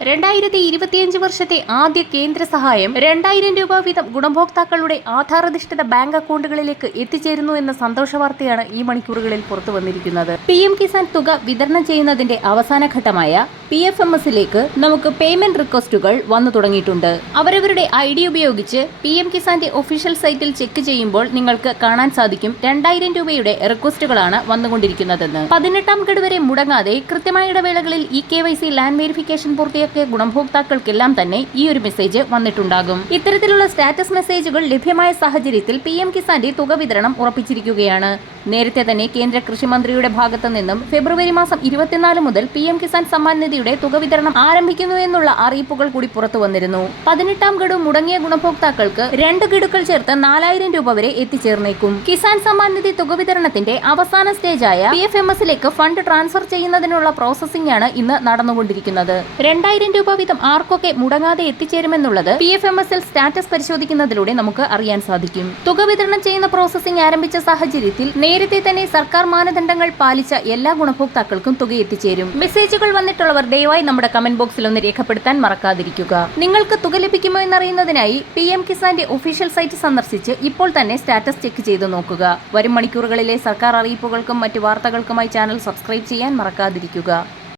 രണ്ടായിരത്തി ഇരുപത്തിയഞ്ച് വർഷത്തെ ആദ്യ കേന്ദ്ര സഹായം രണ്ടായിരം രൂപ വീതം ഗുണഭോക്താക്കളുടെ ആധാർ അധിഷ്ഠിത ബാങ്ക് അക്കൗണ്ടുകളിലേക്ക് എത്തിച്ചേരുന്നു എന്ന സന്തോഷ വാർത്തയാണ് ഈ മണിക്കൂറുകളിൽ പുറത്തു വന്നിരിക്കുന്നത്. പി എം കിസാൻ തുക വിതരണം ചെയ്യുന്നതിന്റെ അവസാന ഘട്ടമായ പി എഫ് എം എസിലേക്ക് നമുക്ക് പേയ്മെന്റ് റിക്വസ്റ്റുകൾ വന്നു തുടങ്ങിയിട്ടുണ്ട്. അവരവരുടെ ഐ ഡി ഉപയോഗിച്ച് പി എം കിസാന്റെ ഒഫീഷ്യൽ സൈറ്റിൽ ചെക്ക് ചെയ്യുമ്പോൾ നിങ്ങൾക്ക് കാണാൻ സാധിക്കും രണ്ടായിരം രൂപയുടെ റിക്വസ്റ്റുകളാണ് വന്നുകൊണ്ടിരിക്കുന്നതെന്ന്. പതിനെട്ടാം ഗഡ് വരെ മുടങ്ങാതെ കൃത്യമായ ഇടവേളകളിൽ E K Y C land verification പൂർത്തിയാക്കിയ ഗുണഭോക്താക്കൾക്കെല്ലാം തന്നെ ഈ ഒരു മെസ്സേജ് വന്നിട്ടുണ്ടാകും. ഇത്തരത്തിലുള്ള സ്റ്റാറ്റസ് മെസ്സേജുകൾ ലഭ്യമായ സാഹചര്യത്തിൽ പി എം കിസാന്റെ തുക വിതരണം ഉറപ്പിച്ചിരിക്കുകയാണ്. നേരത്തെ തന്നെ കേന്ദ്ര കൃഷി മന്ത്രിയുടെ ഭാഗത്തു നിന്നും ഫെബ്രുവരി മാസം ഇരുപത്തിനാല് മുതൽ പി എം കിസാൻ സമ്മാൻ നിധിയുടെ തുക വിതരണം ആരംഭിക്കുന്നു എന്നുള്ള അറിയിപ്പുകൾ കൂടി പുറത്തു വന്നിരുന്നു. പതിനെട്ടാം ഗഡു മുടങ്ങിയ ഗുണഭോക്താക്കൾക്ക് രണ്ട് ഗഡുക്കൾ ചേർത്ത് നാലായിരം രൂപ വരെ എത്തിച്ചേർന്നേക്കും. കിസാൻ സമ്മാൻ നിധി തുക വിതരണത്തിന്റെ അവസാന സ്റ്റേജായ പി എഫ് എം എസിലേക്ക് ഫണ്ട് ട്രാൻസ്ഫർ ചെയ്യുന്നതിനുള്ള പ്രോസസ്സിംഗ് ആണ് ഇന്ന് നടന്നുകൊണ്ടിരിക്കുന്നത്. രണ്ടായിരം രൂപ വീതം ആർക്കൊക്കെ മുടങ്ങാതെ എത്തിച്ചേരുമെന്നുള്ളത് P F M S L status പരിശോധിക്കുന്നതിലൂടെ നമുക്ക് അറിയാൻ സാധിക്കും. തുക വിതരണം ചെയ്യുന്ന പ്രോസസ്സിംഗ് ആരംഭിച്ച സാഹചര്യത്തിൽ നേരത്തെ തന്നെ സർക്കാർ മാനദണ്ഡങ്ങൾ പാലിച്ച എല്ലാ ഗുണഭോക്താക്കൾക്കും തുക എത്തിച്ചേരും. മെസ്സേജുകൾ വന്നിട്ടുള്ളവർ ദയവായി നമ്മുടെ കമന്റ് ബോക്സിൽ ഒന്ന് രേഖപ്പെടുത്താൻ മറക്കാതിരിക്കുക. നിങ്ങൾക്ക് തുക ലഭിക്കുമോ എന്നറിയുന്നതിനായി പി എം കിസാന്റെ ഒഫീഷ്യൽ സൈറ്റ് സന്ദർശിച്ച് ഇപ്പോൾ തന്നെ സ്റ്റാറ്റസ് ചെക്ക് ചെയ്ത് നോക്കുക. വരും മണിക്കൂറുകളിലെ സർക്കാർ അറിയിപ്പുകൾക്കും മറ്റ് വാർത്തകൾക്കുമായി ചാനൽ സബ്സ്ക്രൈബ് ചെയ്യാൻ മറക്കാതിരിക്കുക.